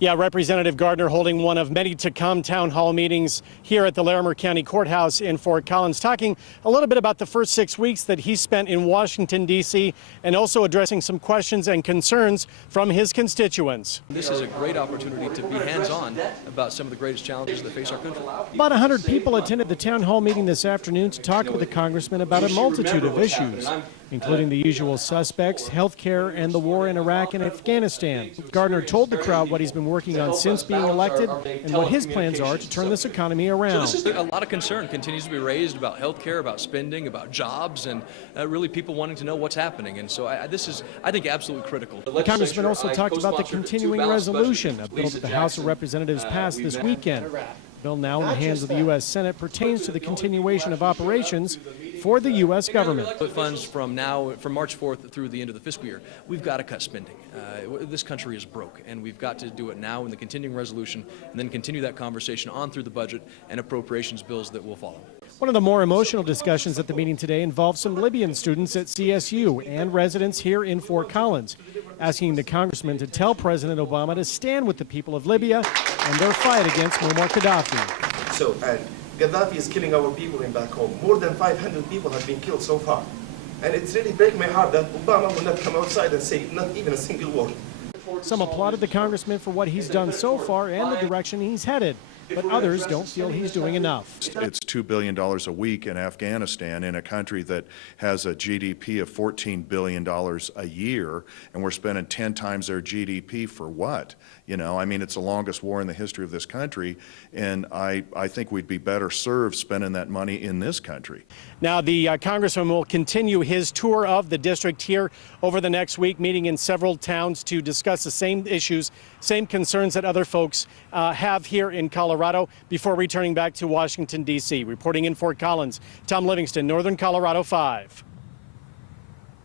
Yeah, Representative Gardner holding one of many to come town hall meetings here at the Larimer County Courthouse in Fort Collins, talking a little bit about the first 6 weeks that he spent in Washington, D.C., and also addressing some questions and concerns from his constituents. This is a great opportunity to be hands-on about some of the greatest challenges that face our country. About 100 people attended the town hall meeting this afternoon to talk with the congressman about a multitude of issues, including the usual suspects, health care, and the war in Iraq and Afghanistan. Gardner told the crowd what he's been working on since being elected and what his plans are to turn this economy around. So a lot of concern continues to be raised about health care, about spending, about jobs, and really people wanting to know what's happening. And so this is, I think, absolutely critical. The congressman also talked about the continuing resolution, a bill that the House of Representatives passed this weekend. The bill now in the hands of the U.S. Senate pertains to the continuation of operations for the U.S. government. Funds from March 4th through the end of the fiscal year, we've got to cut spending. This country is broke, and we've got to do it now in the continuing resolution, and then continue that conversation on through the budget and appropriations bills that will follow. One of the more emotional discussions at the meeting today involved some Libyan students at CSU and residents here in Fort Collins, asking the congressman to tell President Obama to stand with the people of Libya and their fight against Muammar Gaddafi. So, Gaddafi is killing our people in back home. More than 500 people have been killed so far. And it's really breaking my heart that Obama will not come outside and say not even a single word. Some applauded the congressman for what he's done so far and the direction he's headed, but others don't feel he's doing enough. It's $2 billion a week in Afghanistan, in a country that has a GDP of $14 billion a year, and we're spending 10 times their GDP for what? You know, I mean, it's the longest war in the history of this country, and I think we'd be better served spending that money in this country. Now, the congressman will continue his tour of the district here over the next week, meeting in several towns to discuss the same issues, same concerns that other folks have here in Colorado before returning back to Washington, D.C. Reporting in Fort Collins, Tom Livingston, Northern Colorado 5.